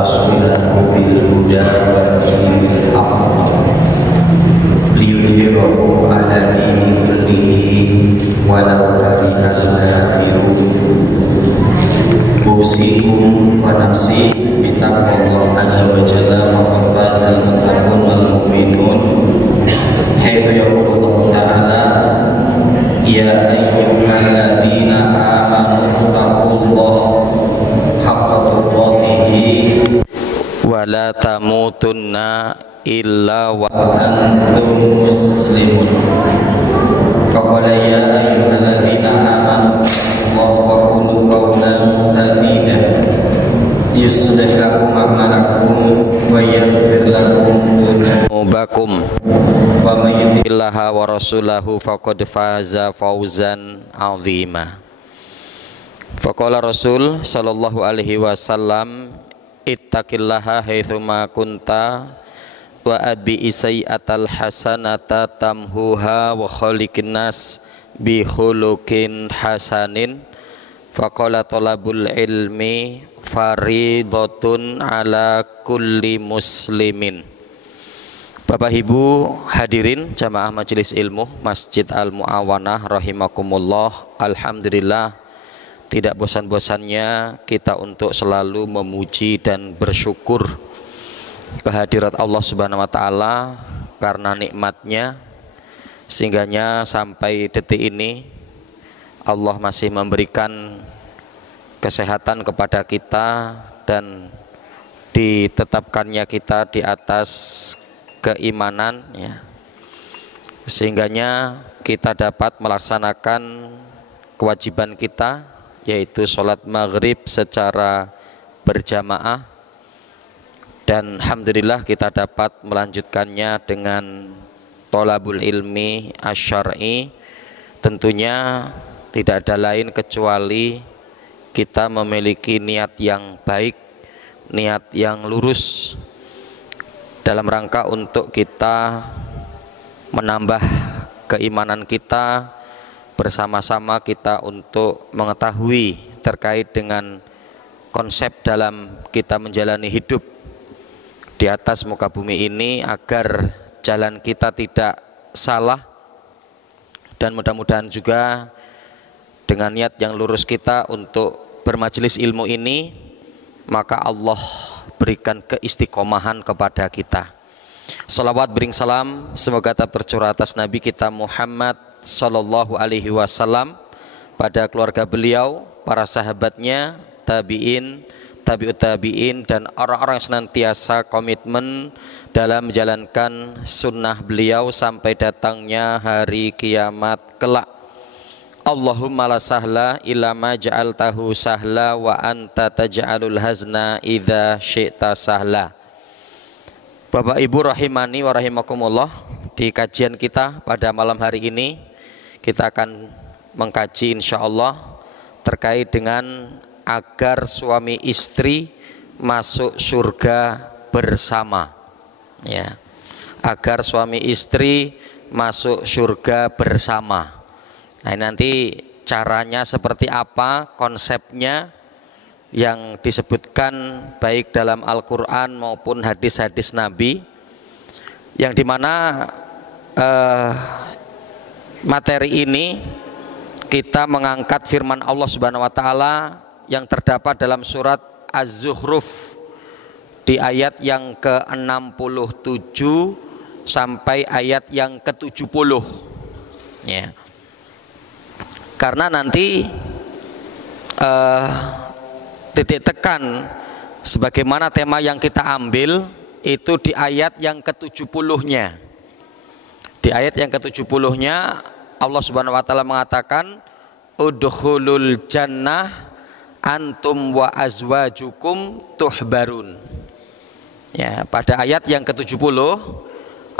رسوله بالهدى ودين الحق ليظهره على دين كله ولو كره الكافرون. أوصيكم ونفسي بتقوى الله عز وجل فقد فاز المتقون والمؤمنون حيث يقول الله تعالى: يا أيها الذين آمنوا اتقوا الله حق تقاته ولا تموتن إلا وأنتم مسلمون. فقال: يا أيها الذين آمنوا الله وقولوا قولا سديدا يصلح لكم أعمالكم ويغفر لكم ذنوبكم ومن يطع الله ورسوله فقد فاز فوزا عظيما. Faqala Rasul sallallahu alaihi wasallam: ittaqillaha haitsuma kunta wa adbi isai'atal hasanata tamhuha wa khaliqin nas bi khuluqin hasanin. Faqala talabul ilmi faridatun ala kulli muslimin. Bapak Ibu hadirin jamaah majelis ilmu Masjid Al-Mu'awanah rahimakumullah. Alhamdulillah, tidak bosan-bosannya kita untuk selalu memuji dan bersyukur kehadirat Allah Subhanahu wa taala karena nikmatnya, sehingganya sampai detik ini Allah masih memberikan kesehatan kepada kita dan ditetapkannya kita di atas keimanan, ya, sehingganya kita dapat melaksanakan kewajiban kita, yaitu sholat maghrib secara berjamaah, dan alhamdulillah kita dapat melanjutkannya dengan thalabul ilmi asyar'i. Tentunya tidak ada lain kecuali kita memiliki niat yang baik, niat yang lurus dalam rangka untuk kita menambah keimanan kita, bersama-sama kita untuk mengetahui terkait dengan konsep dalam kita menjalani hidup di atas muka bumi ini agar jalan kita tidak salah, dan mudah-mudahan juga dengan niat yang lurus kita untuk bermajelis ilmu ini, maka Allah berikan keistiqomahan kepada kita. Salawat bering salam semoga tetap tercurah atas Nabi kita Muhammad sallallahu alaihi wasallam, pada keluarga beliau, para sahabatnya, tabi'in, tabi'ut tabi'in, dan orang-orang yang senantiasa komitmen dalam menjalankan sunnah beliau sampai datangnya hari kiamat kelak. Allahumma la sahla illa ma ja'altahu sahla wa anta taj'alul hazna idza syi'ta sahla. Bapak Ibu rahimani wa rahimakumullah, di kajian kita pada malam hari ini kita akan mengkaji insyaallah terkait dengan agar suami istri masuk surga bersama, ya. Agar suami istri masuk surga bersama. Nah, nanti caranya seperti apa, konsepnya yang disebutkan baik dalam Al-Quran maupun hadis-hadis Nabi, yang dimana materi ini kita mengangkat firman Allah Subhanahu wa taala yang terdapat dalam surat Az-Zukhruf di ayat yang ke-67 sampai ayat yang ke-70, ya. Karena nanti titik tekan sebagaimana tema yang kita ambil itu di ayat yang ke-70-nya. Di ayat yang ke-70-nya Allah Subhanahu wa taala mengatakan udkhulul jannah antum wa azwajukum tuhbarun. Ya, pada ayat yang ke-70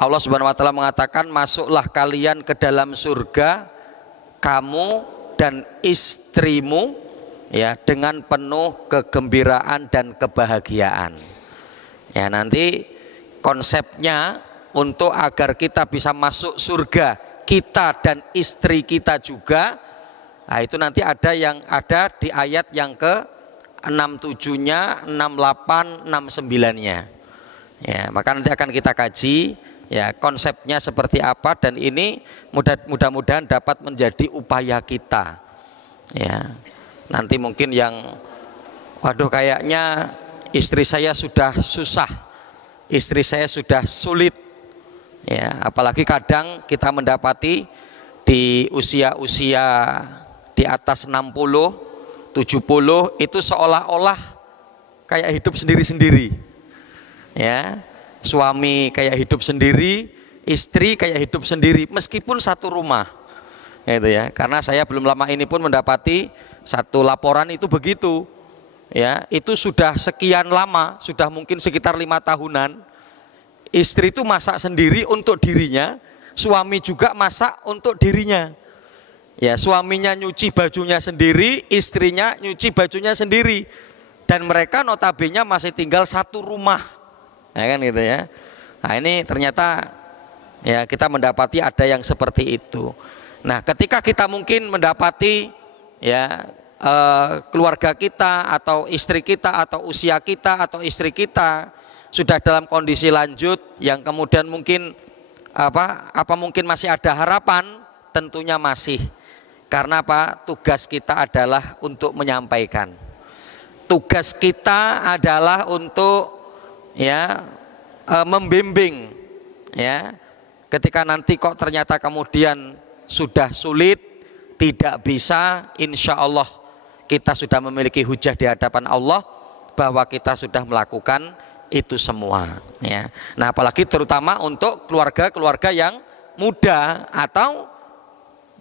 Allah Subhanahu wa taala mengatakan masuklah kalian ke dalam surga kamu dan istrimu, ya, dengan penuh kegembiraan dan kebahagiaan. Ya, nanti konsepnya untuk agar kita bisa masuk surga, kita dan istri kita juga, nah itu nanti ada yang ada di ayat yang ke 67-nya, 68, 69-nya. Ya, maka nanti akan kita kaji ya konsepnya seperti apa, dan ini mudah-mudahan dapat menjadi upaya kita. Ya. Nanti mungkin yang waduh kayaknya istri saya sudah susah, istri saya sudah sulit. Ya, apalagi kadang kita mendapati di usia-usia di atas 60, 70 itu seolah-olah kayak hidup sendiri-sendiri. Ya, suami kayak hidup sendiri, istri kayak hidup sendiri meskipun satu rumah. Gitu ya. Karena saya belum lama ini pun mendapati satu laporan itu begitu. Ya, itu sudah sekian lama, sudah mungkin sekitar 5 tahunan. Istri itu masak sendiri untuk dirinya, suami juga masak untuk dirinya. Ya, suaminya nyuci bajunya sendiri, istrinya nyuci bajunya sendiri. Dan mereka notabene masih tinggal satu rumah. Ya kan gitu ya. Nah, ini ternyata ya kita mendapati ada yang seperti itu. Nah, ketika kita mungkin mendapati ya keluarga kita atau istri kita atau usia kita atau istri kita sudah dalam kondisi lanjut yang kemudian mungkin apa mungkin masih ada harapan, tentunya masih. Karena apa? Tugas kita adalah untuk menyampaikan. Tugas kita adalah untuk ya membimbing ya. Ketika nanti kok ternyata kemudian sudah sulit, tidak bisa, insya Allah kita sudah memiliki hujah di hadapan Allah bahwa kita sudah melakukan itu semua ya. Nah, apalagi terutama untuk keluarga-keluarga yang muda atau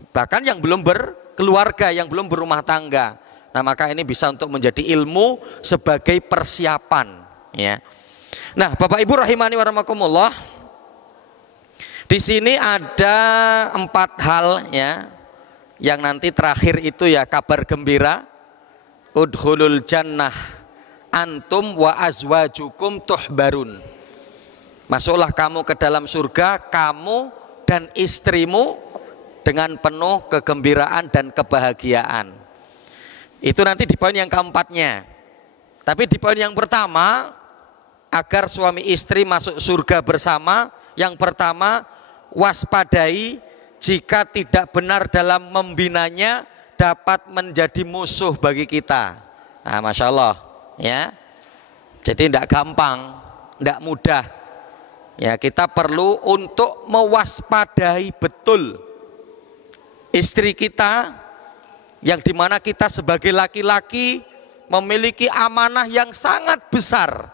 bahkan yang belum berkeluarga, yang belum berumah tangga. Nah, maka ini bisa untuk menjadi ilmu sebagai persiapan ya. Nah, Bapak Ibu rahimani wa rahimakumullah, di sini ada 4 hal ya, yang nanti terakhir itu ya kabar gembira, udkhulul jannah antum wa azwajukum tuhbarun. Masuklah kamu ke dalam surga, kamu dan istrimu dengan penuh kegembiraan dan kebahagiaan. Itu nanti di poin yang keempatnya. Tapi di poin yang pertama, agar suami istri masuk surga bersama, yang pertama waspadai jika tidak benar dalam membinanya dapat menjadi musuh bagi kita. Nah, Masya Allah ya. Jadi tidak gampang, tidak mudah ya. Kita perlu untuk mewaspadai betul istri kita, yang dimana kita sebagai laki-laki memiliki amanah yang sangat besar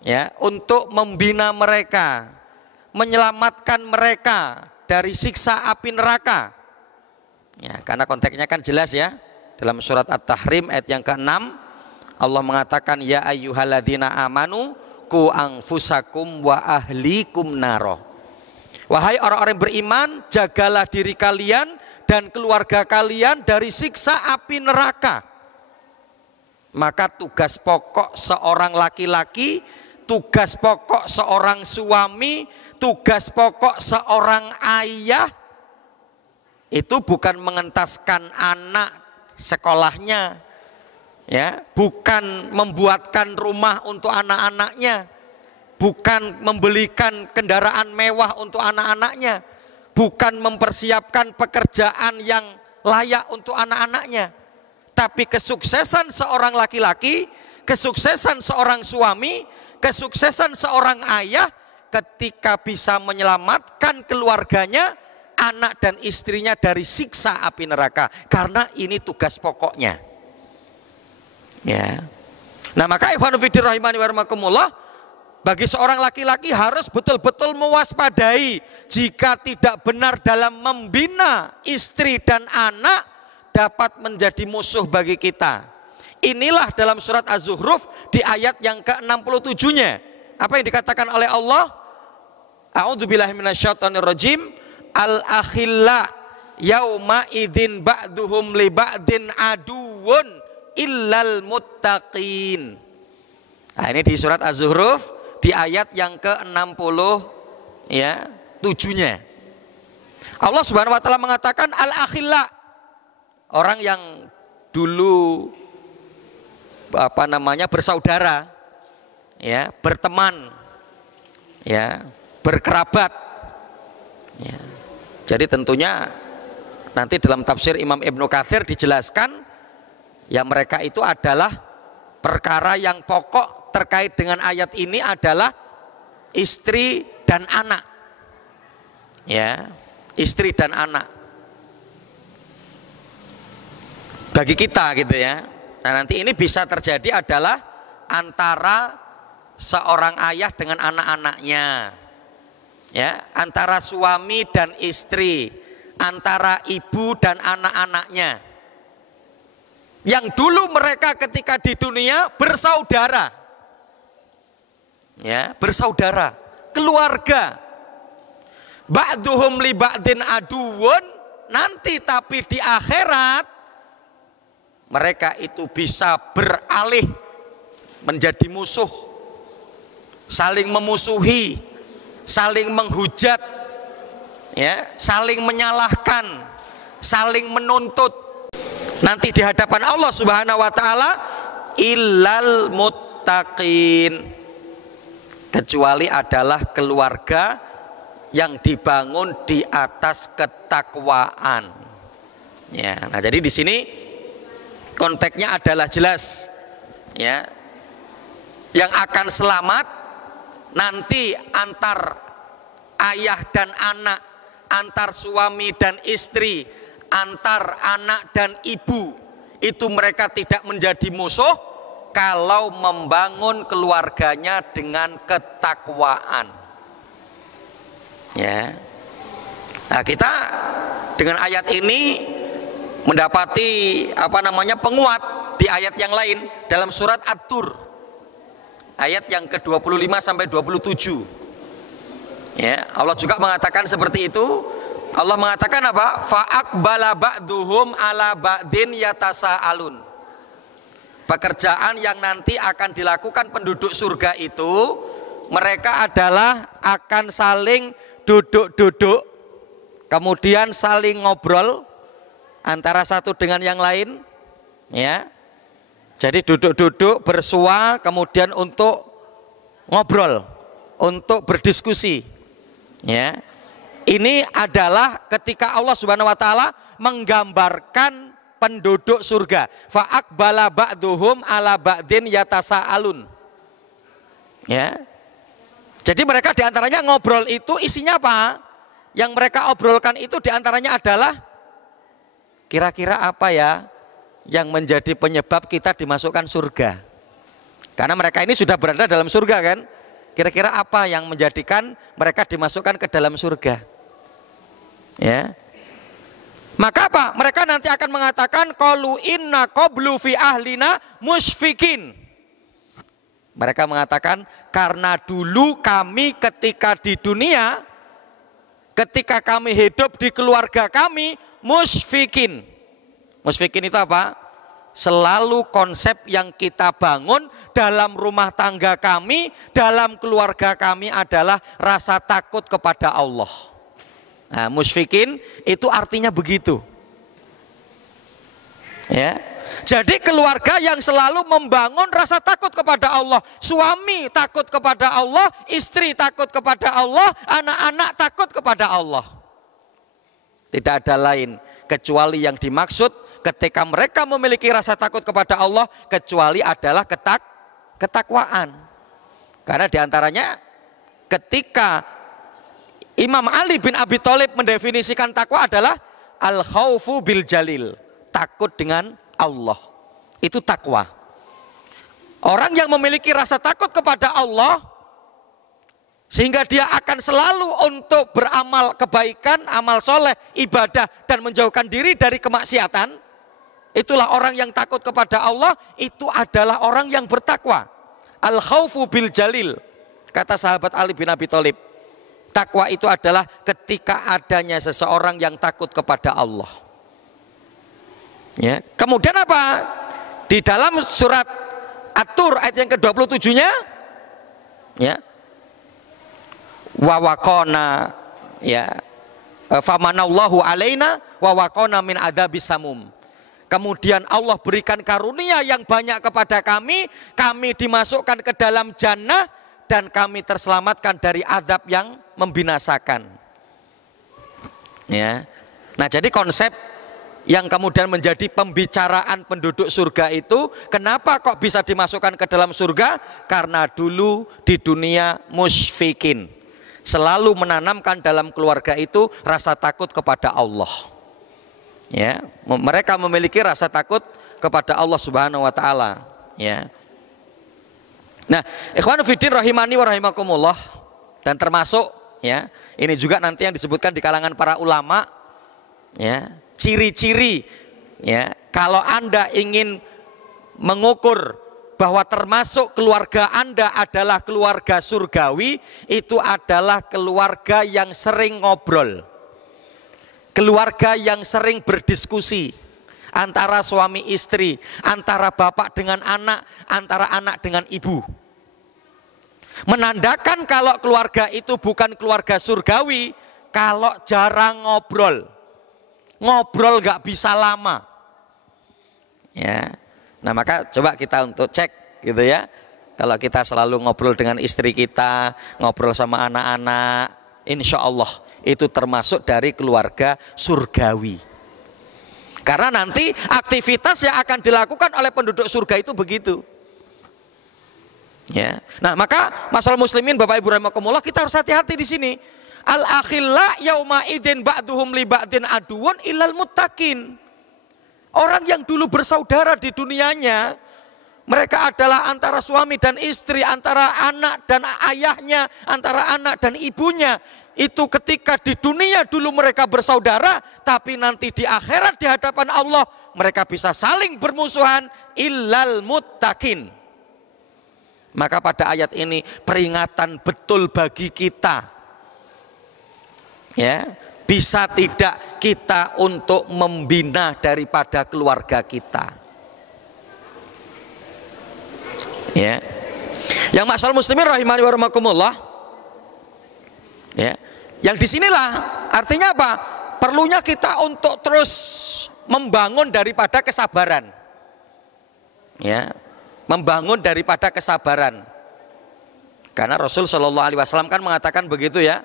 ya, untuk membina mereka, menyelamatkan mereka dari siksa api neraka ya. Karena konteksnya kan jelas ya, dalam surat At-Tahrim ayat yang ke-6 Allah mengatakan ya ayyuhalladzina amanu qu anfusakum wa ahlikum naro. Wahai orang-orang beriman, jagalah diri kalian dan keluarga kalian dari siksa api neraka. Maka tugas pokok seorang laki-laki, tugas pokok seorang suami, tugas pokok seorang ayah itu bukan mengentaskan anak sekolahnya ya, bukan membuatkan rumah untuk anak-anaknya, bukan membelikan kendaraan mewah untuk anak-anaknya, bukan mempersiapkan pekerjaan yang layak untuk anak-anaknya. Tapi kesuksesan seorang laki-laki, kesuksesan seorang suami, kesuksesan seorang ayah ketika bisa menyelamatkan keluarganya, anak dan istrinya dari siksa api neraka. Karena ini tugas pokoknya ya. Nah, maka ikhwanu fiddin rahimani wa rahimakumullah, bagi seorang laki-laki harus betul-betul mewaspadai jika tidak benar dalam membina istri dan anak dapat menjadi musuh bagi kita. Inilah dalam surat Az-Zukhruf di ayat yang ke-67-nya. Apa yang dikatakan oleh Allah? A'udzubillahi minasyaitonirrajim. Al-akhilla yauma idzin ba'duhum li ba'din aduwwun illal muttaqin. Nah, ini di surat Az-Zukhruf di ayat yang ke-60 ya, 7-nya. Allah Subhanahu wa taala mengatakan al-akhilla, orang yang dulu bersaudara, ya, berteman, ya, berkerabat, ya. Jadi tentunya nanti dalam tafsir Imam Ibnu Katsir dijelaskan, ya, mereka itu adalah perkara yang pokok terkait dengan ayat ini adalah istri dan anak, ya, istri dan anak bagi kita gitu ya. Nah, nanti ini bisa terjadi adalah antara seorang ayah dengan anak-anaknya, ya, antara suami dan istri, antara ibu dan anak-anaknya, yang dulu mereka ketika di dunia bersaudara, ya, bersaudara, keluarga. Ba'duhum li ba'din aduwun, nanti tapi di akhirat mereka itu bisa beralih menjadi musuh, saling memusuhi, saling menghujat, ya, saling menyalahkan, saling menuntut nanti di hadapan Allah Subhanahu wa taala, illal muttaqin, kecuali adalah keluarga yang dibangun di atas ketakwaan, ya. Nah, jadi di sini konteksnya adalah jelas, ya, yang akan selamat nanti antar ayah dan anak, antar suami dan istri, antar anak dan ibu, itu mereka tidak menjadi musuh kalau membangun keluarganya dengan ketakwaan, ya. Nah, kita dengan ayat ini mendapati penguat di ayat yang lain dalam surat At-Tur ayat yang ke-25 sampai 27. Ya, Allah juga mengatakan seperti itu. Allah mengatakan apa? Fa'aqbala ba'duhum ala ba'din yatasaalun. Pekerjaan yang nanti akan dilakukan penduduk surga itu, mereka adalah akan saling duduk-duduk, kemudian saling ngobrol antara satu dengan yang lain, ya. Jadi duduk-duduk bersua, kemudian untuk ngobrol, untuk berdiskusi, ya. Ini adalah ketika Allah Subhanahu wa taala menggambarkan penduduk surga. Fa'aqbala ba'duhum ala ba'din yatasaalun, ya. Jadi mereka diantaranya ngobrol itu isinya apa? Yang mereka obrolkan itu diantaranya adalah kira-kira apa ya yang menjadi penyebab kita dimasukkan surga? Karena mereka ini sudah berada dalam surga kan? Kira-kira apa yang menjadikan mereka dimasukkan ke dalam surga? Ya. Maka apa? Mereka nanti akan mengatakan qalu inna qablu fi ahlina musyfikin. Mereka mengatakan karena dulu kami ketika di dunia, ketika kami hidup di keluarga kami, musyfikin. Musyfikin itu apa? Selalu konsep yang kita bangun dalam rumah tangga kami, dalam keluarga kami adalah rasa takut kepada Allah. Nah, musyfikin itu artinya begitu, ya. Jadi keluarga yang selalu membangun rasa takut kepada Allah, suami takut kepada Allah, istri takut kepada Allah, anak-anak takut kepada Allah. Tidak ada lain kecuali yang dimaksud ketika mereka memiliki rasa takut kepada Allah, kecuali adalah ketakwaan. Karena diantaranya ketika Imam Ali bin Abi Thalib mendefinisikan takwa adalah al-khaufu bil jalil, takut dengan Allah. Itu takwa. Orang yang memiliki rasa takut kepada Allah sehingga dia akan selalu untuk beramal kebaikan, amal soleh, ibadah, dan menjauhkan diri dari kemaksiatan, itulah orang yang takut kepada Allah. Itu adalah orang yang bertakwa. Al-khaufu bil jalil, kata sahabat Ali bin Abi Thalib. Takwa itu adalah ketika adanya seseorang yang takut kepada Allah, ya. Kemudian apa? Di dalam surat At-Tur ayat yang ke-27-nya, ya, wa waqona, ya, famanallahu alaina wa waqona min adzabis samum. kemudian Allah berikan karunia yang banyak kepada kami, kami dimasukkan ke dalam jannah, dan kami terselamatkan dari azab yang membinasakan. Ya. Nah, jadi konsep yang kemudian menjadi pembicaraan penduduk surga itu, kenapa kok bisa dimasukkan ke dalam surga? Karena dulu di dunia musyfikin, selalu menanamkan dalam keluarga itu rasa takut kepada Allah. Ya, mereka memiliki rasa takut kepada Allah Subhanahu wa taala, ya. Nah, ikhwan fiddin rahimani wa rahimakumullah, dan termasuk ya, ini juga nanti yang disebutkan di kalangan para ulama, ya, ciri-ciri ya kalau Anda ingin mengukur bahwa termasuk keluarga Anda adalah keluarga surgawi, itu adalah keluarga yang sering ngobrol, keluarga yang sering berdiskusi antara suami istri, antara bapak dengan anak, antara anak dengan ibu. Menandakan kalau keluarga itu bukan keluarga surgawi kalau jarang ngobrol gak bisa lama, ya. Nah, maka coba kita untuk cek gitu ya. Kalau kita selalu ngobrol dengan istri kita, ngobrol sama anak-anak, insya Allah itu termasuk dari keluarga surgawi. Karena nanti aktivitas yang akan dilakukan oleh penduduk surga itu begitu. Ya. Nah, maka masalah muslimin Bapak Ibu rahimakumullah, kita harus hati-hati di sini. Al-akhilla yauma idin ba'duhum li ba'din aduun illal muttaqin. Orang yang dulu bersaudara di dunianya, mereka adalah antara suami dan istri, antara anak dan ayahnya, antara anak dan ibunya. Itu ketika di dunia dulu mereka bersaudara, tapi nanti di akhirat di hadapan Allah mereka bisa saling bermusuhan, illal muttaqin. Maka pada ayat ini peringatan betul bagi kita, ya, bisa tidak kita untuk membina daripada keluarga kita. Ya. Yang masalah muslimin rahimani wa rahimakumullah. Ya. Yang disinilah artinya apa? Perlunya kita untuk terus membangun daripada kesabaran. Ya. Membangun daripada kesabaran. Karena Rasul Shallallahu Alaihi Wasallam kan mengatakan begitu ya.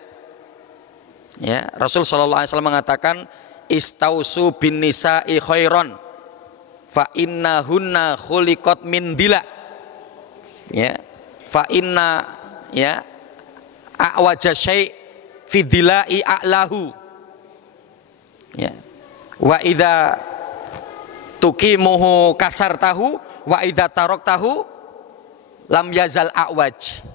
Ya, Rasul Shallallahu Alaihi Wasallam mengatakan istausu bin nisa'i khairon fa innahunna khuliqat min dila. Ya, fa inna ya a'waja syai' fi dila'i a'lahu. Ya. Wa idza tuqimuhu kasartahu wa idza taraktahu lam yazal a'waj.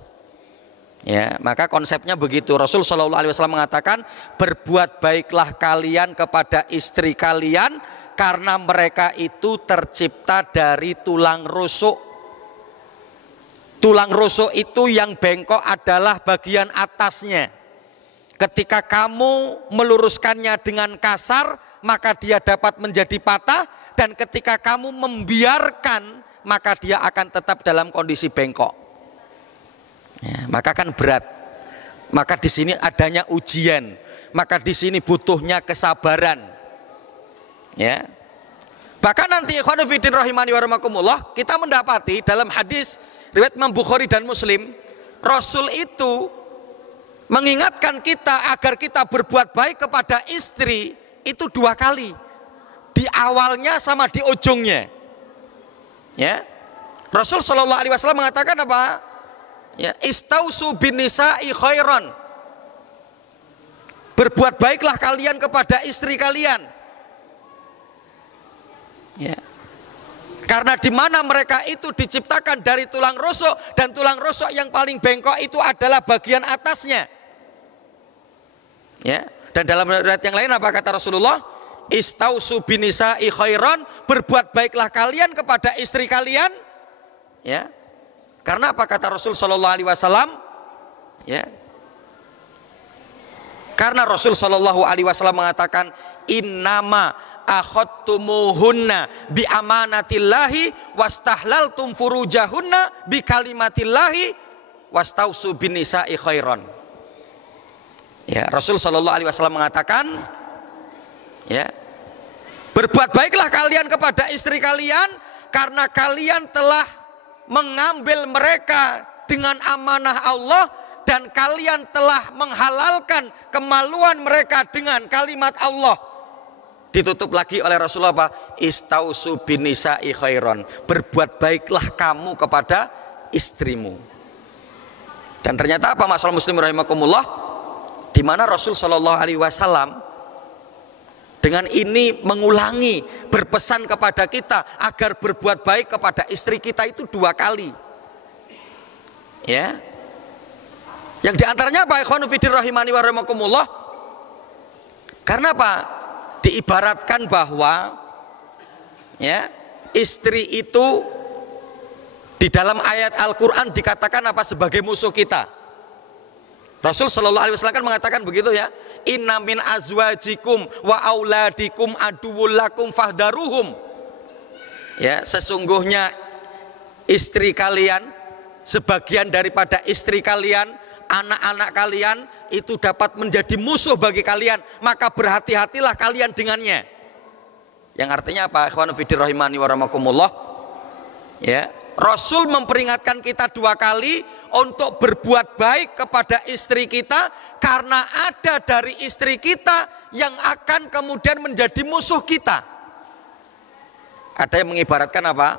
Ya, maka konsepnya begitu. Rasul Shallallahu Alaihi Wasallam mengatakan, berbuat baiklah kalian kepada istri kalian karena mereka itu tercipta dari tulang rusuk. Tulang rusuk itu yang bengkok adalah bagian atasnya. Ketika kamu meluruskannya dengan kasar, maka dia dapat menjadi patah, dan ketika kamu membiarkan, maka dia akan tetap dalam kondisi bengkok. Ya, maka kan berat. Maka di sini adanya ujian. Maka di sini butuhnya kesabaran. Ya. Bahkan nanti ikhwan fillah rahimani wa rahimakumullah, kita mendapati dalam hadis riwayat Imam Bukhari dan Muslim, Rasul itu mengingatkan kita agar kita berbuat baik kepada istri itu 2 kali. Di awalnya sama di ujungnya. Ya. Rasul Shallallahu Alaihi Wasallam mengatakan apa? Ya, istausu bin nisa'i khairan. Berbuat baiklah kalian kepada istri kalian. Ya. Karena di mana mereka itu diciptakan dari tulang rusuk, dan tulang rusuk yang paling bengkok itu adalah bagian atasnya. Ya. Dan dalam riwayat yang lain apa kata Rasulullah? Istausu bin nisa'i khairan, berbuat baiklah kalian kepada istri kalian. Ya. Karena apa kata Rasul Shallallahu Alaihi Wasallam? Ya. Karena Rasul Shallallahu Alaihi Wasallam mengatakan, innama akhadtumuhunna bi amanatillahi wastahlaltum furujahunna bi kalimatillahi wastausu bin nisa'i khairan. Ya, Rasul Shallallahu Alaihi Wasallam mengatakan, ya, Berbuat baiklah kalian kepada istri kalian karena kalian telah mengambil mereka dengan amanah Allah dan kalian telah menghalalkan kemaluan mereka dengan kalimat Allah. Ditutup lagi oleh Rasulullah apa? Istausu binisa'i khairon. Berbuat baiklah kamu kepada istrimu. Dan ternyata apa masalah muslim rahimakumullah? Di mana Rasul Shallallahu Alaihi Wasallam dengan ini mengulangi berpesan kepada kita agar berbuat baik kepada istri kita itu 2 kali. Ya. Yang diantaranya apa? Ikhwanu fiddin rahimani wa rahimakumullah. Karena apa? Diibaratkan bahwa ya, istri itu di dalam ayat Al-Quran dikatakan apa? Sebagai musuh kita. Rasul Shallallahu Alaihi Wasallam kan mengatakan begitu ya. Inna min azwajikum wa auladikum aduwwul lakum fahdaruhum. Ya, sesungguhnya istri kalian, sebagian daripada istri kalian, anak-anak kalian itu dapat menjadi musuh bagi kalian, maka berhati-hatilah kalian dengannya. Yang artinya apa? Ikhwanu fiddin rahimani wa rahmakumullah. Ya, Rasul memperingatkan kita 2 kali untuk berbuat baik kepada istri kita karena ada dari istri kita yang akan kemudian menjadi musuh kita. Ada yang mengibaratkan apa?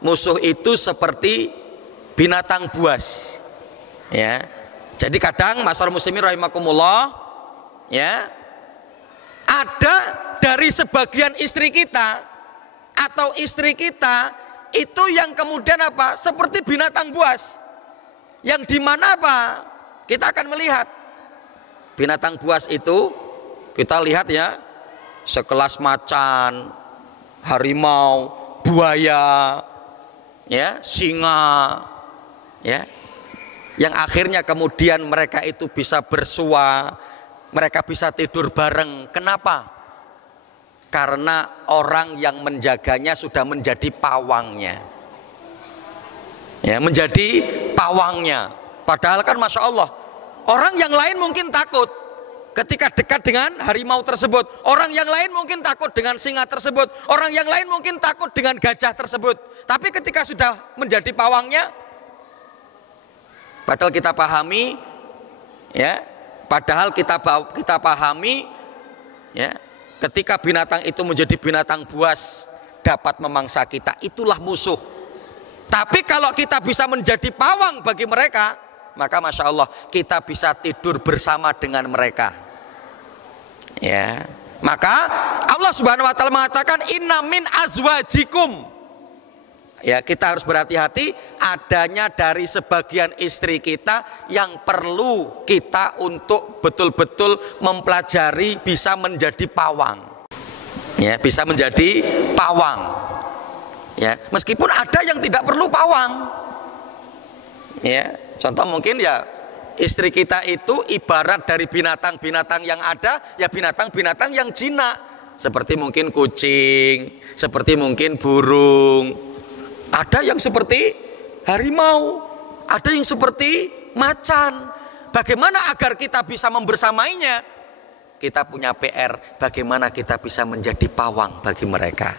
Musuh itu seperti binatang buas. Ya. Jadi kadang masyarakat muslimin rahimakumullah, ya, ada dari sebagian istri kita atau istri kita itu yang kemudian apa? Seperti binatang buas. Yang dimana apa? Kita akan melihat binatang buas itu, kita lihat ya, sekelas macan, harimau, buaya, ya, singa, ya, yang akhirnya kemudian mereka itu bisa bersua, mereka bisa tidur bareng. Kenapa? Karena orang yang menjaganya sudah menjadi pawangnya, ya, menjadi pawangnya. Padahal kan masya Allah, orang yang lain mungkin takut ketika dekat dengan harimau tersebut, orang yang lain mungkin takut dengan singa tersebut, orang yang lain mungkin takut dengan gajah tersebut. Tapi ketika sudah menjadi pawangnya, padahal kita pahami, ya, padahal kita pahami, ya, ketika binatang itu menjadi binatang buas dapat memangsa kita, itulah musuh. Tapi kalau kita bisa menjadi pawang bagi mereka, maka masya Allah kita bisa tidur bersama dengan mereka. Ya, maka Allah Subhanahu Wa Taala mengatakan inna min azwajikum. Ya, kita harus berhati-hati adanya dari sebagian istri kita yang perlu kita untuk betul-betul mempelajari bisa menjadi pawang. Ya, bisa menjadi pawang. Ya, meskipun ada yang tidak perlu pawang. Ya, contoh mungkin ya istri kita itu ibarat dari binatang-binatang yang ada, ya binatang-binatang yang jinak, seperti mungkin kucing, seperti mungkin burung. Ada yang seperti harimau, ada yang seperti macan. Bagaimana agar kita bisa membersamainya? Kita punya PR, bagaimana kita bisa menjadi pawang bagi mereka.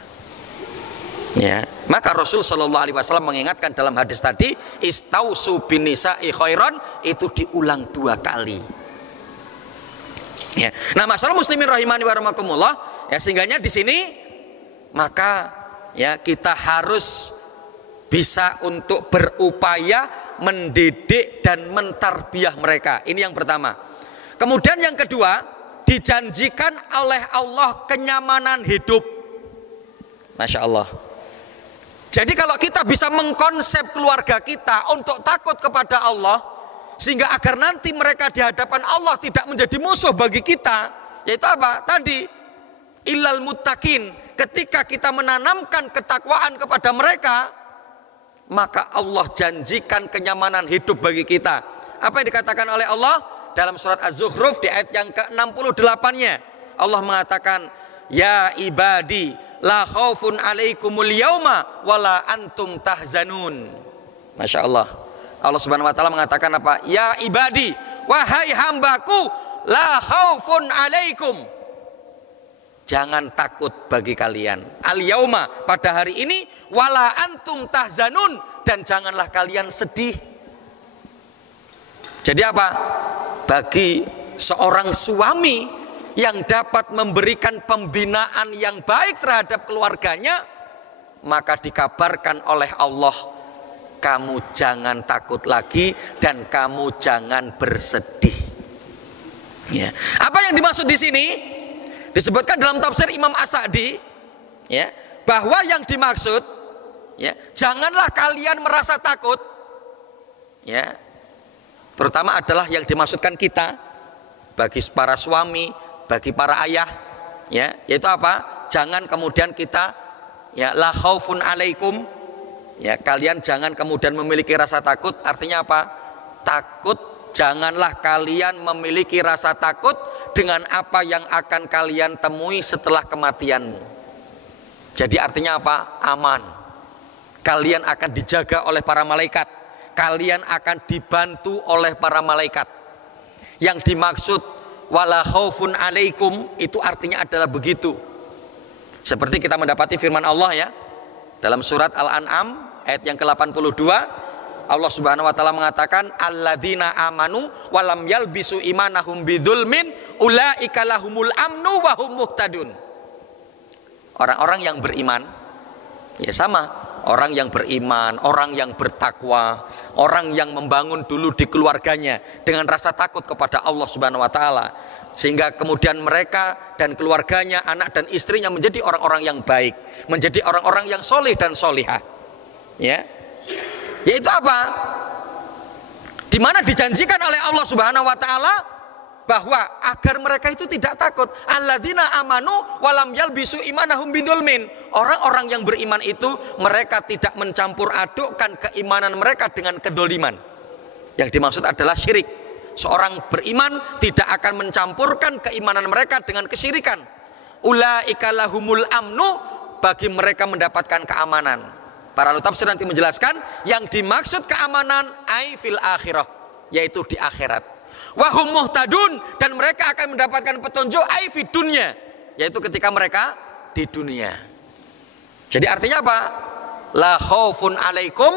Ya, maka Rasul Shallallahu Alaihi Wasallam mengingatkan dalam hadis tadi, istausu binisa'i khairan, itu diulang 2 kali. Ya. Nah, masalah muslimin rahimani wa rahimakumullah, ya, sehingganya di sini maka ya kita harus bisa untuk berupaya mendidik dan mentarbiyah mereka. Ini yang pertama. Kemudian yang kedua, dijanjikan oleh Allah kenyamanan hidup. Masya Allah. Jadi kalau kita bisa mengkonsep keluarga kita untuk takut kepada Allah, sehingga agar nanti mereka di hadapan Allah tidak menjadi musuh bagi kita, yaitu apa? Tadi illal muttaqin. Ketika kita menanamkan ketakwaan kepada mereka, maka Allah janjikan kenyamanan hidup bagi kita. Apa yang dikatakan oleh Allah dalam surat Az-Zukhruf di ayat yang ke-68-nya? Allah mengatakan, ya ibadi la khaufun alaikumul yauma wala antum tahzanun. Masya Allah. Allah Subhanahu Wa Taala mengatakan apa? Ya ibadi, wahai hambaku, la khaufun alaikum. jangan takut bagi kalian. Al-yauma, pada hari ini, wala antum tahzanun, dan janganlah kalian sedih. Jadi apa? Bagi seorang suami yang dapat memberikan pembinaan yang baik terhadap keluarganya, maka dikabarkan oleh Allah, kamu jangan takut lagi dan kamu jangan bersedih. Ya. Apa yang dimaksud di sini? Disebutkan dalam tafsir Imam As-Sa'di, ya, bahwa yang dimaksud, ya, janganlah kalian merasa takut, ya, terutama adalah yang dimaksudkan kita, bagi para suami, bagi para ayah, ya, yaitu apa? Jangan kemudian kita, ya, la khaufun alaikum, ya, kalian jangan kemudian memiliki rasa takut. Artinya apa? Takut, janganlah kalian memiliki rasa takut dengan apa yang akan kalian temui setelah kematianmu. Jadi artinya apa? Aman. Kalian akan dijaga oleh para malaikat, kalian akan dibantu oleh para malaikat. Yang dimaksud wala khaufun alaikum itu artinya adalah begitu. Seperti kita mendapati firman Allah, ya, dalam surat Al-An'am ayat yang ke-82, Allah Subhanahu wa taala mengatakan alladzina amanu walam yalbisu imanahum bidzulmin ulaika lahumul amnu wa hum muhtadun. Orang-orang yang beriman, ya sama, orang yang beriman, orang yang bertakwa, orang yang membangun dulu di keluarganya dengan rasa takut kepada Allah Subhanahu wa taala, sehingga kemudian mereka dan keluarganya, anak dan istrinya menjadi orang-orang yang baik, menjadi orang-orang yang soleh dan solihah, ya. Yaitu apa? Di mana dijanjikan oleh Allah Subhanahu wa taala bahwa agar mereka itu tidak takut. Alladzina amanu walam yalbisu imanahum bidzulmin. Orang-orang yang beriman itu mereka tidak mencampur adukkan keimanan mereka dengan kedzaliman. Yang dimaksud adalah syirik. Seorang beriman tidak akan mencampurkan keimanan mereka dengan kesyirikan. Ulaika lahumul amnu, bagi mereka mendapatkan keamanan. Para ulama tafsir nanti menjelaskan yang dimaksud keamanan ai fil akhirah, yaitu di akhirat. Wahum muhtadun, dan mereka akan mendapatkan petunjuk ai fid dunya, yaitu ketika mereka di dunia. Jadi artinya apa? La khaufun alaikum,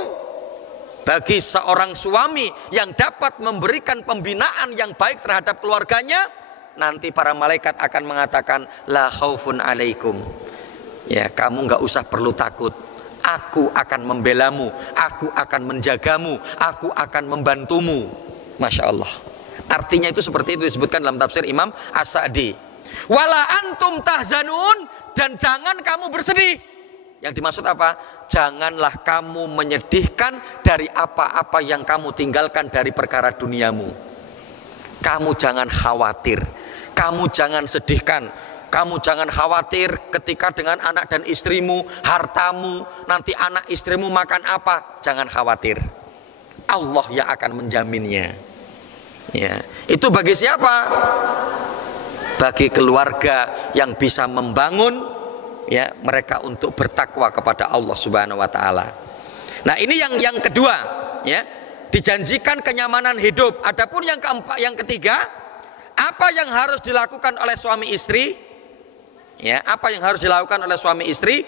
bagi seorang suami yang dapat memberikan pembinaan yang baik terhadap keluarganya, nanti para malaikat akan mengatakan la khaufun alaikum, ya, kamu nggak usah perlu takut. Aku akan membelamu, aku akan menjagamu, aku akan membantumu. Masya Allah. Artinya itu seperti itu disebutkan dalam tafsir Imam As-Sa'di. Wala antum tahzanun, dan jangan kamu bersedih. Yang dimaksud apa? Janganlah kamu menyedihkan dari apa-apa yang kamu tinggalkan dari perkara duniamu. Kamu jangan khawatir, kamu jangan sedihkan. Kamu jangan khawatir ketika dengan anak dan istrimu, hartamu, nanti anak istrimu makan apa. Jangan khawatir, Allah yang akan menjaminnya, ya. Itu bagi siapa? Bagi keluarga yang bisa membangun, ya, mereka untuk bertakwa kepada Allah Subhanahu wa taala. Nah, ini yang kedua, ya, dijanjikan kenyamanan hidup. Adapun yang keempat, yang ketiga, apa yang harus dilakukan oleh suami istri? Ya, apa yang harus dilakukan oleh suami istri?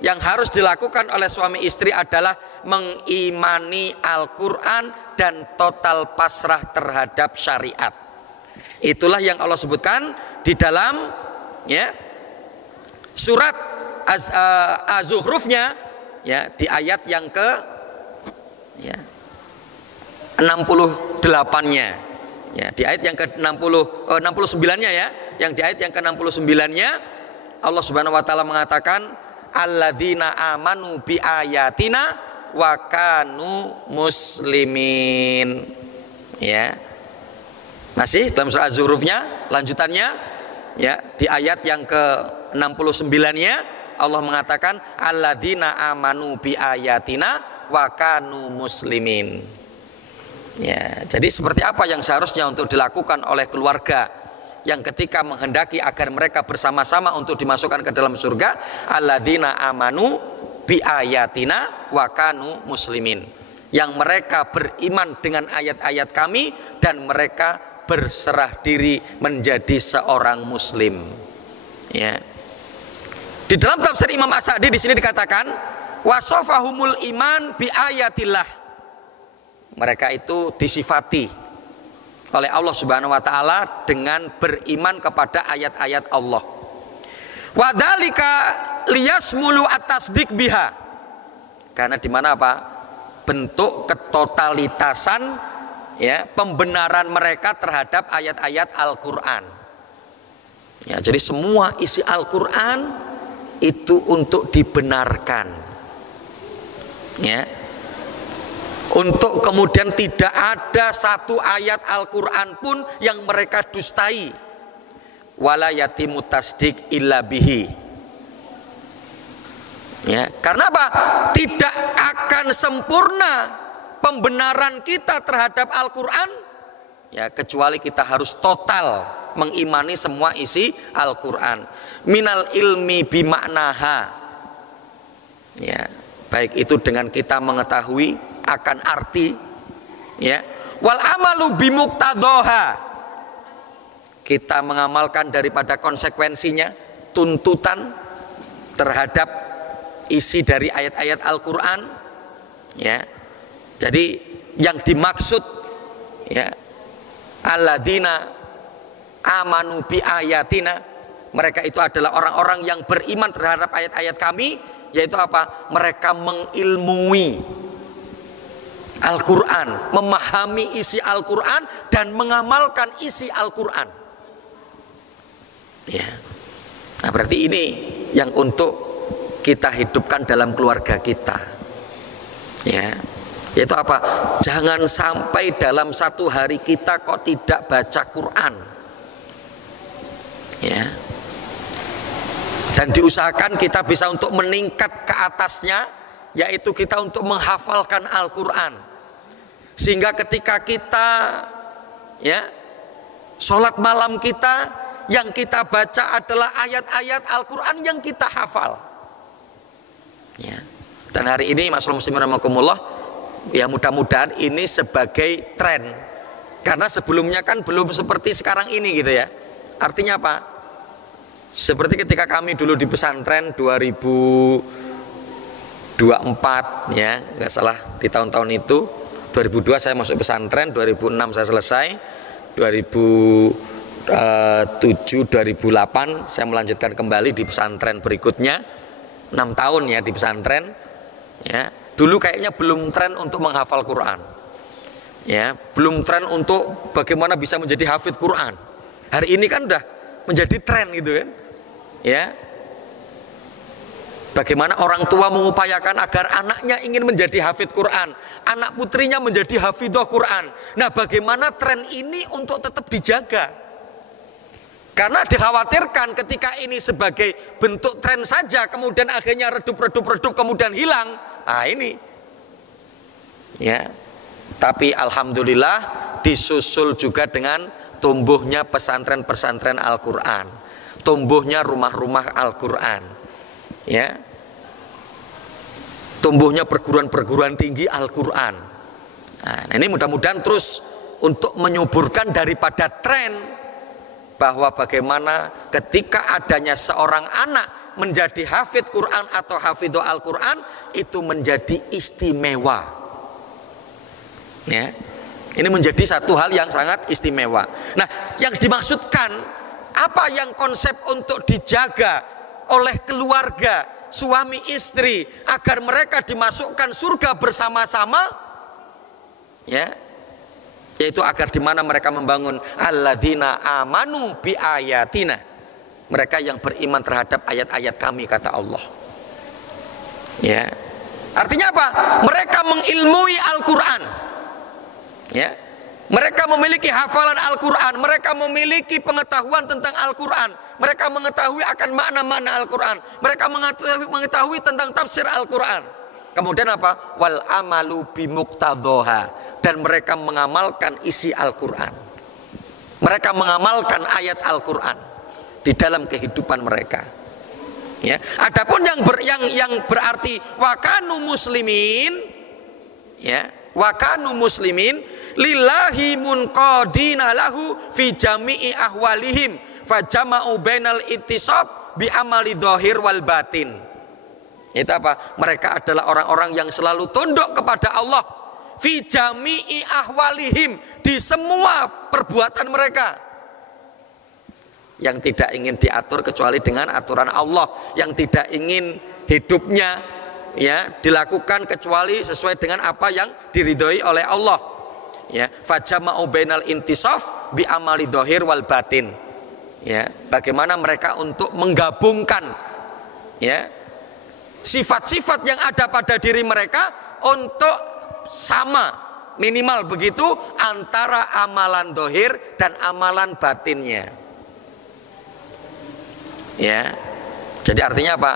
Yang harus dilakukan oleh suami istri adalah mengimani Al-Quran dan total pasrah terhadap syariat. Itulah yang Allah sebutkan di dalam, ya, surat Az-Zukhrufnya, ya, di ayat yang ke, ya, 68-nya, ya, di ayat yang ke 69-nya, ya, yang di ayat yang ke 69-nya Allah Subhanahu wa taala mengatakan alladzina amanu bi ayatina wa kanu muslimin, ya. Masih dalam surah Az-Zukhrufnya lanjutannya, ya, di ayat yang ke 69-nya Allah mengatakan alladzina amanu bi ayatina wa kanu muslimin. Ya, jadi seperti apa yang seharusnya untuk dilakukan oleh keluarga yang ketika menghendaki agar mereka bersama-sama untuk dimasukkan ke dalam surga? Alladzina amanu bi ayatina wa kanu muslimin, yang mereka beriman dengan ayat-ayat kami dan mereka berserah diri menjadi seorang muslim, ya. Di dalam tafsir Imam As-Sa'di di sini dikatakan wasofahumul iman bi ayatillah. Mereka itu disifati oleh Allah Subhanahu wa taala dengan beriman kepada ayat-ayat Allah. Wa dzalika liyasmulu at-tasdiq biha. Karena di mana apa? Bentuk ketotalitasan ya, pembenaran mereka terhadap ayat-ayat Al-Qur'an. Ya, jadi semua isi Al-Qur'an itu untuk dibenarkan. Ya. Untuk kemudian tidak ada satu ayat Al-Qur'an pun yang mereka dustai. Wala yatimu tasdik illa bihi. Ya, karena apa? Tidak akan sempurna pembenaran kita terhadap Al-Qur'an ya, kecuali kita harus total mengimani semua isi Al-Qur'an. Minal ilmi bimaknaha. Ya, baik itu dengan kita mengetahui akan arti ya, wal amalu bimuqtadhaha, kita mengamalkan daripada konsekuensinya, tuntutan terhadap isi dari ayat-ayat Al-Qur'an ya. Jadi yang dimaksud ya, alladzina amanu bi ayatina, mereka itu adalah orang-orang yang beriman terhadap ayat-ayat kami, yaitu apa? Mereka mengilmui Al-Quran, memahami isi Al-Quran dan mengamalkan isi Al-Quran ya. Nah berarti ini yang untuk kita hidupkan dalam keluarga kita ya, yaitu apa? Jangan sampai dalam satu hari kita kok tidak baca Quran ya. Dan diusahakan kita bisa untuk meningkat ke atasnya, yaitu kita untuk menghafalkan Al-Quran, sehingga ketika kita ya sholat malam kita, yang kita baca adalah ayat-ayat Al-Quran yang kita hafal ya. Dan hari ini Mas Muslim rahimakumullah ya, mudah-mudahan ini sebagai tren, karena sebelumnya kan belum seperti sekarang ini gitu ya. Artinya apa? Seperti ketika kami dulu di pesantren 2024 ya, nggak salah di tahun-tahun itu. 2002 saya masuk pesantren, 2006 saya selesai, 2007 2008 saya melanjutkan kembali di pesantren berikutnya, 6 tahun ya di pesantren ya. Dulu kayaknya belum tren untuk menghafal Quran ya, belum tren untuk bagaimana bisa menjadi hafidh Quran. Hari ini kan udah menjadi tren gitu kan ya. Bagaimana orang tua mengupayakan agar anaknya ingin menjadi hafidh Quran, anak putrinya menjadi hafidhah Quran. Nah bagaimana tren ini untuk tetap dijaga? Karena dikhawatirkan ketika ini sebagai bentuk tren saja, kemudian akhirnya redup kemudian hilang. Ah ini ya. Tapi alhamdulillah disusul juga dengan tumbuhnya pesantren-pesantren Al-Quran, tumbuhnya rumah-rumah Al-Quran ya, tumbuhnya perguruan-perguruan tinggi Al-Quran. Nah ini mudah-mudahan terus untuk menyuburkan daripada tren bahwa bagaimana ketika adanya seorang anak menjadi hafidh Quran atau hafidho Al-Quran itu menjadi istimewa ya. Ini menjadi satu hal yang sangat istimewa. Nah yang dimaksudkan apa, yang konsep untuk dijaga oleh keluarga suami istri agar mereka dimasukkan surga bersama-sama ya, yaitu agar di mana mereka membangun alladzina amanu bi ayatina, mereka yang beriman terhadap ayat-ayat kami kata Allah ya. Artinya apa? Mereka mengilmui Al-Quran ya, mereka memiliki hafalan Al-Quran, mereka memiliki pengetahuan tentang Al-Quran, mereka mengetahui akan makna-makna Al-Quran, mereka mengetahui tentang tafsir Al-Quran. Kemudian apa? Wal amalu bimuqtadhaha, dan mereka mengamalkan isi Al-Quran, mereka mengamalkan ayat Al-Quran di dalam kehidupan mereka ya. Adapun yang berarti wakanu muslimin ya, wakanu muslimin lillahi munqadina lahu fi jami'i ahwalihim fajama'u bainal ittisab Bi amali dhahir wal batin. Itu apa? Mereka adalah orang-orang yang selalu tunduk kepada Allah fi jami'i ahwalihim, di semua perbuatan mereka, yang tidak ingin diatur kecuali dengan aturan Allah, yang tidak ingin hidupnya ya dilakukan kecuali sesuai dengan apa yang diridhoi oleh Allah. Ya, fajama'u bainal intisaf bi amali dhahir wal batin. Ya, bagaimana mereka untuk menggabungkan ya sifat-sifat yang ada pada diri mereka untuk sama, minimal begitu, antara amalan dhahir dan amalan batinnya. Ya, jadi artinya apa?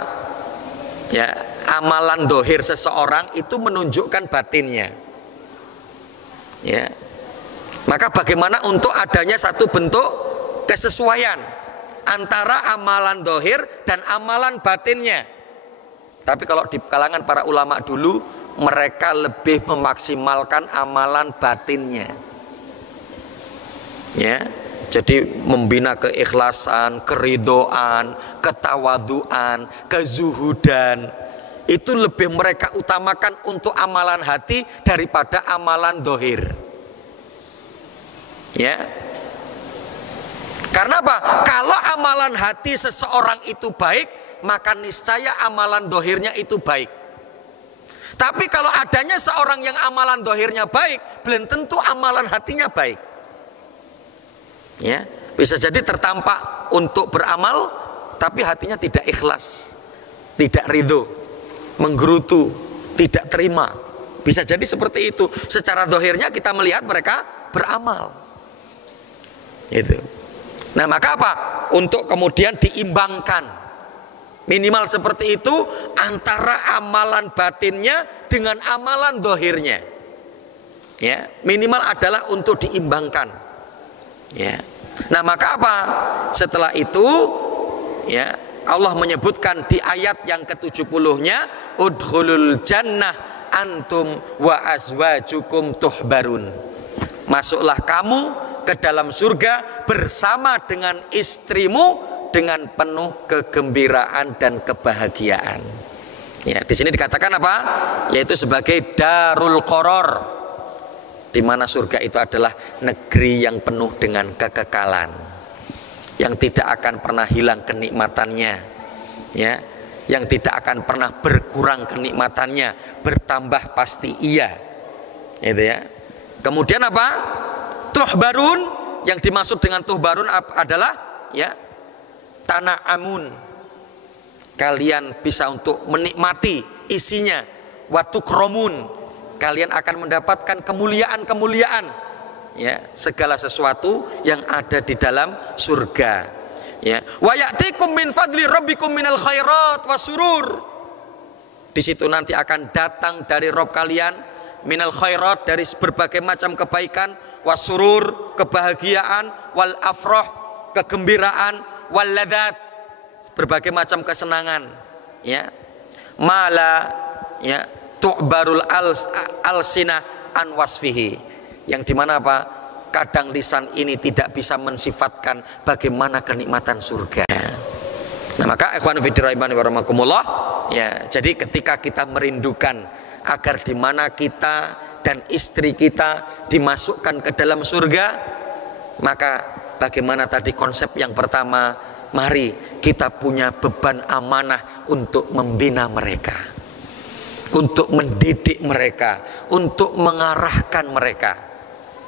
Ya, amalan dhahir seseorang itu menunjukkan batinnya. Ya, maka bagaimana untuk adanya satu bentuk kesesuaian antara amalan dhahir dan amalan batinnya. Tapi kalau di kalangan para ulama dulu, mereka lebih memaksimalkan amalan batinnya. Ya, jadi membina keikhlasan, keridhaan, ketawaduan, kezuhudan, itu lebih mereka utamakan untuk amalan hati daripada amalan dhahir. Ya, karena apa? Kalau amalan hati seseorang itu baik, maka niscaya amalan dhahirnya itu baik. Tapi kalau adanya seorang yang amalan dhahirnya baik, belum tentu amalan hatinya baik. Ya, bisa jadi tertampak untuk beramal, tapi hatinya tidak ikhlas, tidak ridho, menggerutu, tidak terima. Bisa jadi seperti itu. Secara dhahirnya kita melihat mereka beramal. Itu. Nah, maka apa? Untuk kemudian diimbangkan, minimal seperti itu, antara amalan batinnya dengan amalan dhahirnya. Ya, minimal adalah untuk diimbangkan. Ya. Nah, maka apa? Setelah itu, ya, Allah menyebutkan di ayat yang ke-70-nya, udkhulul jannah antum wa azwajukum tuhbarun. Masuklah kamu ke dalam surga bersama dengan istrimu dengan penuh kegembiraan dan kebahagiaan. Ya, di sini dikatakan apa? Yaitu sebagai darul qaror, di mana surga itu adalah negeri yang penuh dengan kekekalan, yang tidak akan pernah hilang kenikmatannya, ya, yang tidak akan pernah berkurang kenikmatannya, bertambah pasti iya, itu ya. Kemudian apa? Tuhbarun, yang dimaksud dengan tuhbarun adalah ya tanah amun, kalian bisa untuk menikmati isinya. Watukromun, kalian akan mendapatkan kemuliaan-kemuliaan, ya, segala sesuatu yang ada di dalam surga. Ya, wa ya'tikum min fadli rabbikum minal khairat wasurur. Di situ nanti akan datang dari Rabb kalian minal khairat, dari berbagai macam kebaikan, wasurur, kebahagiaan, wal afrah, kegembiraan, wal ladzat, berbagai macam kesenangan. Ya, mala ya tu'barul alsinah an wasfihi, yang dimana apa? Kadang lisan ini tidak bisa mensifatkan bagaimana kenikmatan surga. Nah, maka ikhwan fillah rahimani wa rahimakumullah, ya, jadi ketika kita merindukan agar dimana kita dan istri kita dimasukkan ke dalam surga, maka bagaimana tadi konsep yang pertama, mari kita punya beban amanah untuk membina mereka, untuk mendidik mereka, untuk mengarahkan mereka.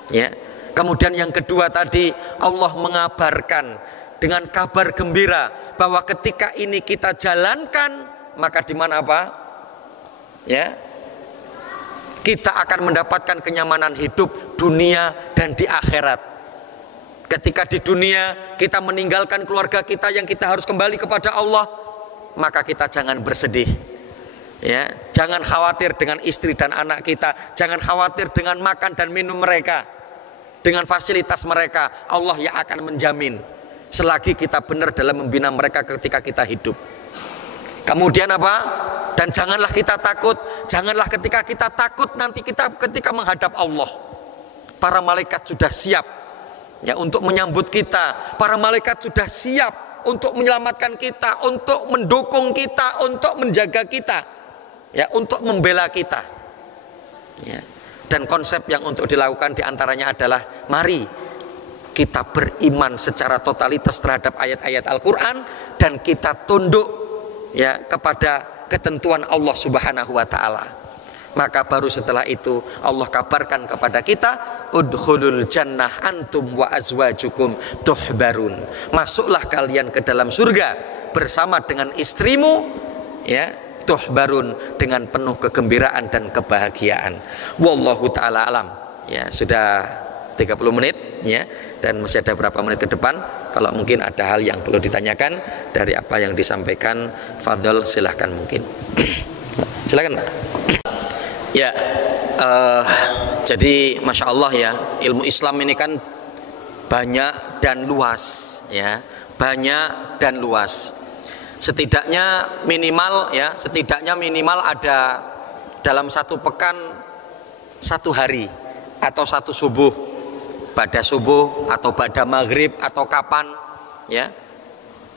Ya. Kemudian yang kedua tadi, Allah mengabarkan dengan kabar gembira bahwa ketika ini kita jalankan, maka di mana apa? Ya, kita akan mendapatkan kenyamanan hidup dunia dan di akhirat. Ketika di dunia kita meninggalkan keluarga kita yang kita harus kembali kepada Allah, maka kita jangan bersedih. Ya, jangan khawatir dengan istri dan anak kita, jangan khawatir dengan makan dan minum mereka, dengan fasilitas mereka. Allah yang akan menjamin selagi kita benar dalam membina mereka ketika kita hidup. Kemudian apa? Dan janganlah kita takut, janganlah ketika kita takut nanti kita ketika menghadap Allah. Para malaikat sudah siap ya untuk menyambut kita. Para malaikat sudah siap untuk menyelamatkan kita, untuk mendukung kita, untuk menjaga kita, ya, untuk membela kita. Ya. Dan konsep yang untuk dilakukan diantaranya adalah mari kita beriman secara totalitas terhadap ayat-ayat Al-Quran dan kita tunduk, ya, kepada ketentuan Allah Subhanahu wa Ta'ala. Maka baru setelah itu Allah kabarkan kepada kita, udkhulul jannah antum wa azwajukum tuhbarun. Masuklah kalian ke dalam surga bersama dengan istrimu, ya, tuhbarun, dengan penuh kegembiraan dan kebahagiaan. Wallahu ta'ala alam. Ya, sudah 30 menit, ya, dan masih ada berapa menit ke depan. Kalau mungkin ada hal yang perlu ditanyakan dari apa yang disampaikan, Fadl silahkan mungkin. Silakan, Pak. Ya, jadi Masya Allah, ya, ilmu Islam ini kan banyak dan luas, ya, banyak dan luas. Setidaknya minimal ada dalam satu pekan, satu hari atau satu subuh, pada subuh atau pada maghrib atau kapan, ya,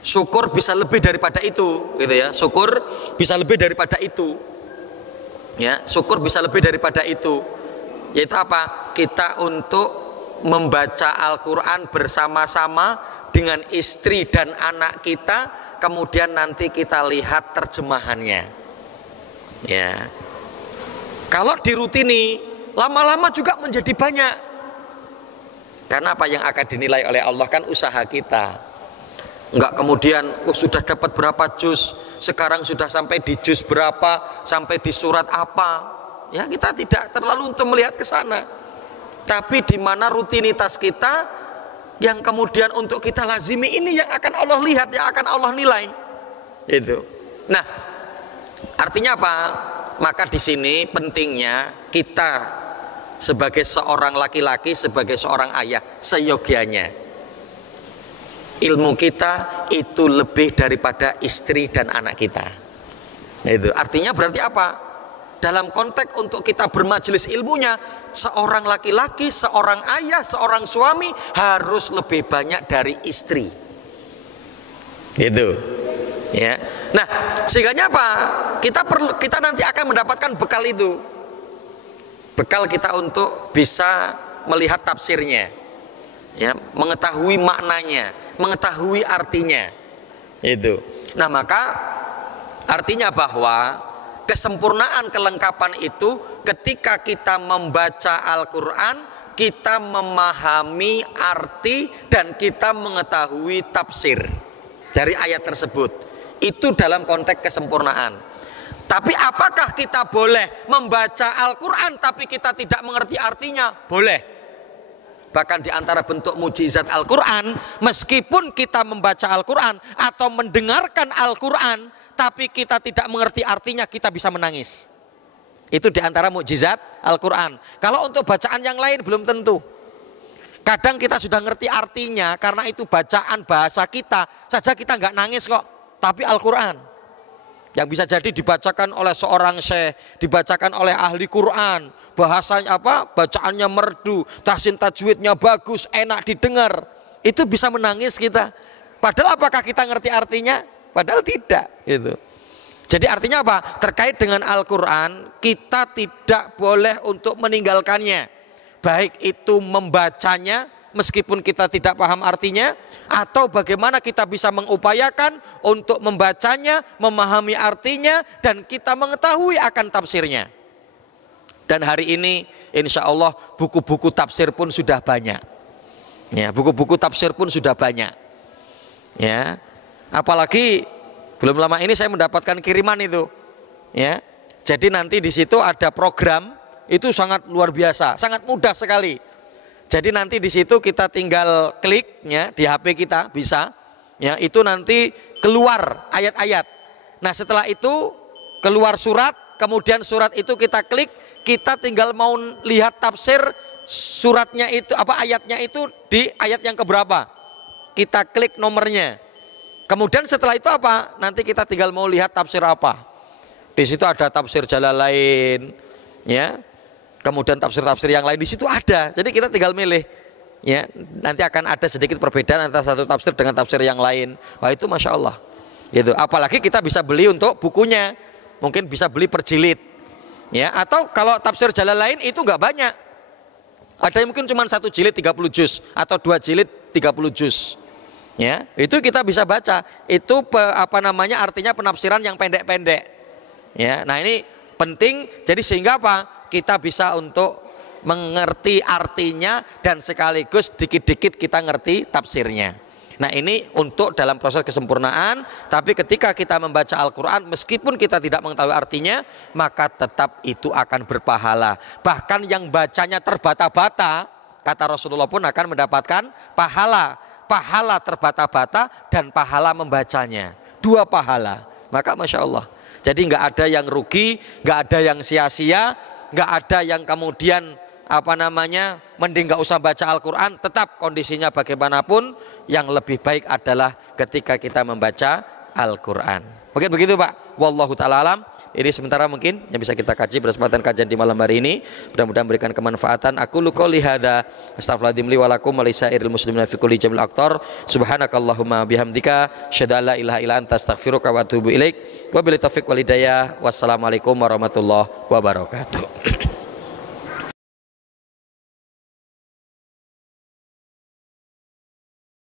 syukur bisa lebih daripada itu, gitu ya, syukur bisa lebih daripada itu, ya, syukur bisa lebih daripada itu, yaitu apa? Kita untuk membaca Al-Quran bersama-sama dengan istri dan anak kita, kemudian nanti kita lihat terjemahannya, ya. Kalau dirutini, lama-lama juga menjadi banyak. Karena apa yang akan dinilai oleh Allah kan usaha kita. Enggak kemudian sudah dapat berapa juz, sekarang sudah sampai di juz berapa, sampai di surat apa. Ya, kita tidak terlalu untuk melihat ke sana. Tapi di mana rutinitas kita yang kemudian untuk kita lazimi, ini yang akan Allah lihat, yang akan Allah nilai. Itu. Nah, artinya apa? Maka di sini pentingnya kita sebagai seorang laki-laki, sebagai seorang ayah, seyogianya ilmu kita itu lebih daripada istri dan anak kita. Itu artinya berarti apa? Dalam konteks untuk kita bermajelis ilmunya, seorang laki-laki, seorang ayah, seorang suami harus lebih banyak dari istri. Gitu, ya. Nah, sehingganya apa? Kita nanti akan mendapatkan bekal itu. Bekal kita untuk bisa melihat tafsirnya, ya, mengetahui maknanya, mengetahui artinya. Itu. Nah, maka artinya bahwa kesempurnaan, kelengkapan itu ketika kita membaca Al-Quran, kita memahami arti dan kita mengetahui tafsir dari ayat tersebut. Itu dalam konteks kesempurnaan. Tapi apakah kita boleh membaca Al-Quran tapi kita tidak mengerti artinya? Boleh. Bahkan di antara bentuk mukjizat Al-Quran, meskipun kita membaca Al-Quran atau mendengarkan Al-Quran tapi kita tidak mengerti artinya, kita bisa menangis. Itu di antara mukjizat Al-Quran. Kalau untuk bacaan yang lain belum tentu. Kadang kita sudah ngerti artinya karena itu bacaan bahasa kita saja, kita nggak nangis kok. Tapi Al-Quran yang bisa jadi dibacakan oleh seorang syekh, dibacakan oleh ahli Quran, bahasanya apa? Bacaannya merdu, tahsin tajwidnya bagus, enak didengar. Itu bisa menangis kita. Padahal apakah kita ngerti artinya? Padahal tidak, gitu. Jadi artinya apa? Terkait dengan Al-Quran, kita tidak boleh untuk meninggalkannya. Baik itu membacanya meskipun kita tidak paham artinya, atau bagaimana kita bisa mengupayakan untuk membacanya, memahami artinya, dan kita mengetahui akan tafsirnya. Dan hari ini insya Allah buku-buku tafsir pun sudah banyak, ya, buku-buku tafsir pun sudah banyak, ya. Apalagi belum lama ini saya mendapatkan kiriman itu, ya. Jadi nanti di situ ada program, itu sangat luar biasa, sangat mudah sekali. Jadi nanti di situ kita tinggal kliknya di HP kita bisa, ya, itu nanti keluar ayat-ayat. Nah, setelah itu keluar surat, kemudian surat itu kita klik, kita tinggal mau lihat tafsir suratnya itu apa, ayatnya itu di ayat yang keberapa. Kita klik nomornya. Kemudian setelah itu apa? Nanti kita tinggal mau lihat tafsir apa. Di situ ada tafsir Jalalain, ya. Kemudian tafsir-tafsir yang lain di situ ada. Jadi kita tinggal milih. ya nanti akan ada sedikit perbedaan antara satu tafsir dengan tafsir yang lain. Wah itu masya Allah. Gitu. Apalagi kita bisa beli untuk bukunya, mungkin bisa beli per jilid. Ya, atau kalau tafsir Jalalain itu nggak banyak. Ada yang mungkin cuma 1 jilid 30 juz atau 2 jilid 30 juz. Ya, itu kita bisa baca. Itu artinya penafsiran yang pendek-pendek. Ya, nah ini penting. Jadi sehingga apa? Kita bisa untuk mengerti artinya dan sekaligus dikit-dikit kita ngerti tafsirnya. Nah ini untuk dalam proses kesempurnaan. Tapi ketika kita membaca Al-Quran, meskipun kita tidak mengetahui artinya, maka tetap itu akan berpahala. Bahkan yang bacanya terbata-bata, kata Rasulullah pun akan mendapatkan pahala. Pahala terbata-bata dan pahala membacanya. 2 pahala. Maka Masya Allah. Jadi nggak ada yang rugi, nggak ada yang sia-sia, nggak ada yang kemudian mending nggak usah baca Al-Quran. Tetap kondisinya bagaimanapun, yang lebih baik adalah ketika kita membaca Al-Quran. Mungkin begitu Pak. Wallahu ta'ala alam. Ini sementara mungkin yang bisa kita kaji pada kesempatan kajian di malam hari ini. Mudah-mudahan memberikan kemanfaatan. Aku qouli hadza astaghfirullahaladzim li wa lakum wa lisairil muslimina fi kulli jamil aqtar. Subhanakallahumma bihamdika asyhadu an la ilaha illa anta astaghfiruka wa atubu ilaik. Wabillahi taufiq wal hidayah. Wassalamualaikum warahmatullahi wabarakatuh.